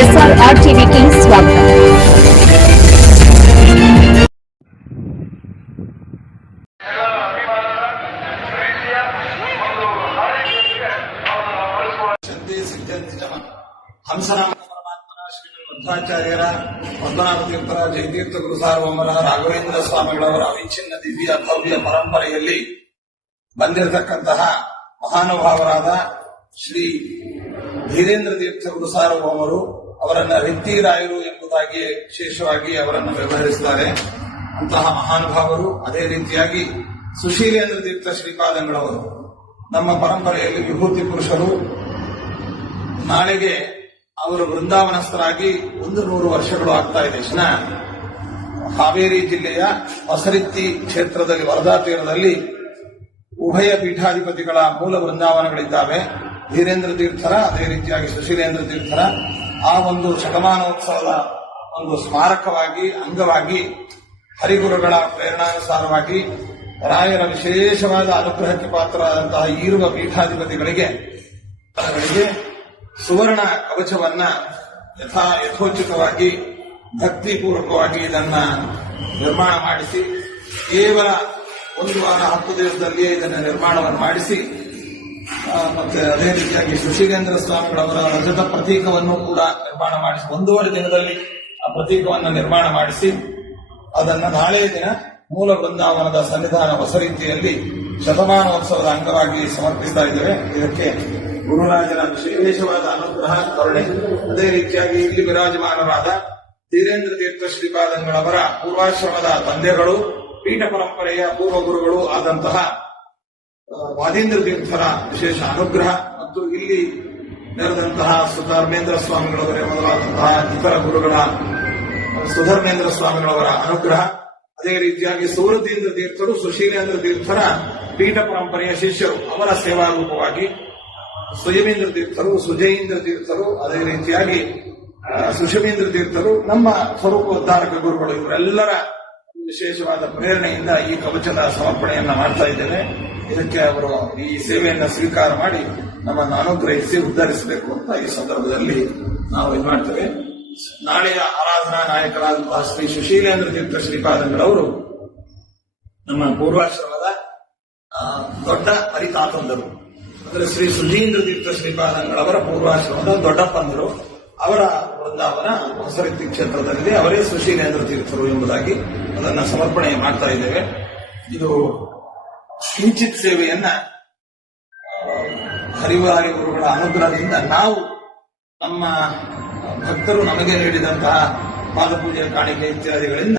SRR ಟಿವಿಗೆ ಸ್ವಾಗತ. ಹಂಸನಾಮ ಪರಮಾತ್ಮನ ಶ್ರೀ ಮಧ್ವಾಚಾರ್ಯರ ಪದ್ಮನಾಭತೀರ್ಥರ ಜಯತೀರ್ಥ ಗುರುಸಾರ್ವಮರ ರಾಘವೇಂದ್ರ ಸ್ವಾಮಿಗಳವರ ಅವಿಚ್ಛಿನ್ನ ದಿವ್ಯ ಭವ್ಯ ಪರಂಪರೆಯಲ್ಲಿ ಬಂದಿರತಕ್ಕಂತಹ ಮಹಾನುಭಾವರಾದ ಶ್ರೀ ಧೀರೇಂದ್ರ ತೀರ್ಥ ಗುರುಸಾರ್ವಮರು ಅವರನ್ನ ರಿತ್ತಿರಾಯರು ಎಂಬುದಾಗಿ ವಿಶೇಷವಾಗಿ ಅವರನ್ನು ವ್ಯವಹರಿಸುತ್ತಾರೆ. ಅಂತಹ ಮಹಾನುಭಾವರು ಅದೇ ರೀತಿಯಾಗಿ ಸುಶೀಲೇಂದ್ರ ತೀರ್ಥ ಶ್ರೀಪಾದಂಗಳವರು ನಮ್ಮ ಪರಂಪರೆಯಲ್ಲಿ ವಿಭೂತಿ ಪುರುಷರು. ನಾಳೆಗೆ ಅವರು ವೃಂದಾವನಸ್ಥರಾಗಿ 100 ವರ್ಷಗಳು ಆಗ್ತಾ ಇದೆ. ಹಾವೇರಿ ಜಿಲ್ಲೆಯ ಹೊಸರಿತ್ತಿ ಕ್ಷೇತ್ರದಲ್ಲಿ ವರದಾ ತೀರದಲ್ಲಿ ಉಭಯ ಪೀಠಾಧಿಪತಿಗಳ ಮೂಲ ವೃಂದಾವನಗಳಿದ್ದಾವೆ. ಧೀರೇಂದ್ರ ತೀರ್ಥರ ಅದೇ ರೀತಿಯಾಗಿ ಸುಶೀಲೇಂದ್ರ ತೀರ್ಥರ ಆ ಒಂದು ಶತಮಾನೋತ್ಸವದ ಒಂದು ಸ್ಮಾರಕವಾಗಿ ಅಂಗವಾಗಿ ಹರಿಗುರುಗಳ ಪ್ರೇರಣಾನುಸಾರವಾಗಿ ರಾಯರ ವಿಶೇಷವಾದ ಅನುಗ್ರಹಕ್ಕೆ ಪಾತ್ರರಾದಂತಹ ಈರುವ ಪೀಠಾಧಿಪತಿಗಳಿಗೆ ಸುವರ್ಣ ಕವಚವನ್ನ ಯಥೋಚಿತವಾಗಿ ಭಕ್ತಿಪೂರ್ವಕವಾಗಿ ಇದನ್ನ ನಿರ್ಮಾಣ ಮಾಡಿಸಿ ಕೇವಲ 1 ವಾರ 10 ದಿವಸದಲ್ಲಿಯೇ ಇದನ್ನು ನಿರ್ಮಾಣವನ್ನು ಮಾಡಿಸಿ ಮತ್ತೆ ಅದೇ ರೀತಿಯಾಗಿ ಸುಶೀಲೇಂದ್ರ ಸ್ವಾಮಿಗಳವರ ರಜತ ಪ್ರತೀಕವನ್ನು ಕೂಡ ನಿರ್ಮಾಣ ಮಾಡಿಸಿ 1.5 ದಿನದಲ್ಲಿ ಆ ಪ್ರತೀಕವನ್ನು ನಿರ್ಮಾಣ ಮಾಡಿಸಿ ಅದನ್ನು ನಾಳೆಯ ದಿನ ಮೂಲ ವೃಂದಾವನದ ಸನ್ನಿಧಾನ ಹೊಸ ರೀತಿಯಲ್ಲಿ ಶತಮಾನೋತ್ಸವದ ಅಂಗವಾಗಿ ಸಮರ್ಪಿಸ್ತಾ ಇದ್ದೇವೆ. ಇದಕ್ಕೆ ಗುರುರಾಜರ ವಿಶೇಷವಾದ ಅನುಗ್ರಹ ಕರುಣೆ, ಅದೇ ರೀತಿಯಾಗಿ ಇಲ್ಲಿ ವಿರಾಜಮಾನರಾದ ಧೀರೇಂದ್ರ ತೀರ್ಥ ಶ್ರೀಪಾದಂಗಳವರ ಪೂರ್ವಾಶ್ರಮದ ತಂದೆಗಳು, ಪೀಠ ಪರಂಪರೆಯ ಪೂರ್ವ ಗುರುಗಳು ಆದಂತಹ ವಾದೀಂದ್ರ ತೀರ್ಥರ ವಿಶೇಷ ಅನುಗ್ರಹ ಮತ್ತು ಇಲ್ಲಿ ನೆರೆದಂತಹ ಸುಧರ್ಮೇಂದ್ರ ಸ್ವಾಮಿಗಳವರೇ ಮೊದಲಾದಂತಹ ಇತರ ಗುರುಗಳ ಸುಧರ್ಮೇಂದ್ರ ಸ್ವಾಮಿಗಳವರ ಅನುಗ್ರಹ, ಅದೇ ರೀತಿಯಾಗಿ ಸೂರತೀಂದ್ರ ತೀರ್ಥರು ಸುಶೀಲೇಂದ್ರ ತೀರ್ಥರ ಪೀಠ ಪರಂಪರೆಯ ಶಿಷ್ಯರು, ಅವರ ಸೇವಾರೂಪವಾಗಿ ಸುಯಮೇಂದ್ರ ತೀರ್ಥರು, ಸುಜಯೇಂದ್ರ ತೀರ್ಥರು, ಅದೇ ರೀತಿಯಾಗಿ ಸುಷಮೇಂದ್ರ ತೀರ್ಥರು ನಮ್ಮ ಸ್ವರೂಪೋದ್ಧಾರಕ ಗುರುಗಳು, ಇವರೆಲ್ಲರ ವಿಶೇಷವಾದ ಪ್ರೇರಣೆಯಿಂದ ಈ ಕವಚದ ಸಮರ್ಪಣೆಯನ್ನ ಮಾಡ್ತಾ ಇದ್ದೇವೆ. ಇದಕ್ಕೆ ಅವರು ಈ ಸೇವೆಯನ್ನು ಸ್ವೀಕಾರ ಮಾಡಿ ನಮ್ಮನ್ನು ಅನುಗ್ರಹಿಸಿ ಉದ್ಧರಿಸಬೇಕು ಅಂತ ಈ ಸಂದರ್ಭದಲ್ಲಿ ನಾವು ಇದು ಮಾಡ್ತೇವೆ. ನಾಳೆಯ ಆರಾಧನಾ ನಾಯಕರಾದಂತಹ ಶ್ರೀ ಸುಶೀಲೇಂದ್ರ ತೀರ್ಥ ಶ್ರೀಪಾದಂಗಳವರು ನಮ್ಮ ಪೂರ್ವಾಶ್ರಮದ ದೊಡ್ಡ ಪರಿತಾತಂದರು. ಅಂದರೆ ಶ್ರೀ ಸುಧೀಂದ್ರ ತೀರ್ಥ ಶ್ರೀಪಾದಂಗಳವರ ಪೂರ್ವಾಶ್ರಮದ ದೊಡ್ಡಪ್ಪಂದರು. ಅವರ ವೃಂದಾವನ ಹೊಸರಿತ್ತಿ ಕ್ಷೇತ್ರದಲ್ಲಿ ಅವರೇ ಸುಶೀಲೇಂದ್ರ ತೀರ್ಥರು ಎಂಬುದಾಗಿ ಅದನ್ನು ಸಮರ್ಪಣೆ ಮಾಡ್ತಾ ಇದ್ದೇವೆ. ಇದು ಕಿಂಚಿತ್ ಸೇವೆಯನ್ನ ಹರಿವಾರಿ ಗುರುಗಳ ಅನುಗ್ರಹದಿಂದ ನಾವು ನಮ್ಮ ಭಕ್ತರು ನಮಗೆ ನೀಡಿದಂತಹ ಪಾದಪೂಜೆ ಕಾಣಿಕೆ ಇತ್ಯಾದಿಗಳಿಂದ